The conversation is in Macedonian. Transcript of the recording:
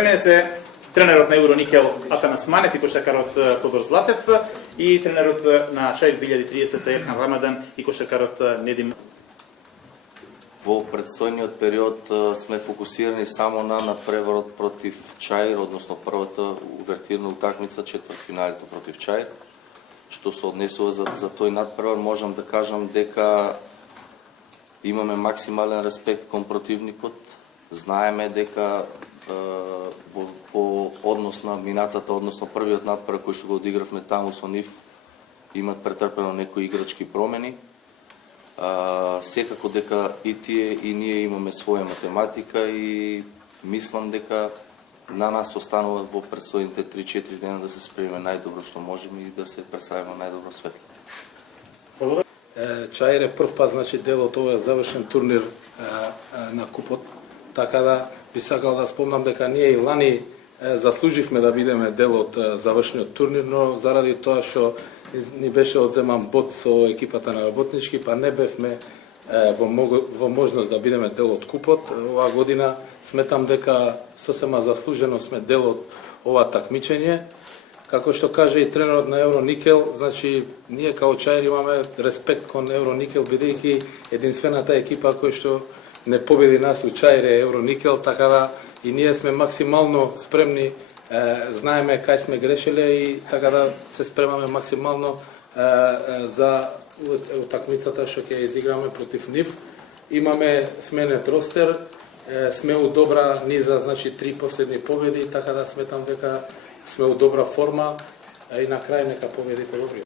Мене се тренерот на Евроникел Атанас Манев и кошакарот Тодор Златев и тренерот на Чаир 2030 Ерхан Рамадан и кошакарот Недим. Во предстојниот период сме фокусирани само на надпреварот против Чаир, односно првата увертирна утакмица, четвртфиналето против Чаир. Што се однесува за тој надпревар, можам да кажам дека имаме максимален респект кон противникот. Знаеме дека по однос на минатата, односно првиот надпревар кој што го одигравме таму со нив, имат претрпено некои играчки промени. Секако дека и тие и ние имаме своја математика и мислам дека на нас останува во предстојните 3-4 дена да се спремиме најдобро што можеме и да се представиме најдобро светло. Чаир е прв пат, значи, дел од овој завршен турнир на купот, така да би сакал да спомнам дека ние и лани заслуживме да бидеме дел од завршниот турнир, но заради тоа што ни беше одземан бод со екипата на работнички, па не бевме во можност да бидеме дел од купот. Оваа година сметам дека сосема заслужено сме дел од ова такмичење. Како што каже и тренерот на Евроникел, значи ние као Чаир имаме респект кон Евроникел, бидејќи единствената екипа која што не победи нас у Чаир е Евроникел, така да и ние сме максимално спремни, знаеме кај сме грешеле и така да се спремаме максимално за утакмицата што ќе изиграме против нив. Имаме сменет ростер, сме у добра низа, значи 3 последни победи, така да сметам дека сме у добра форма и на крај нека победи подобри.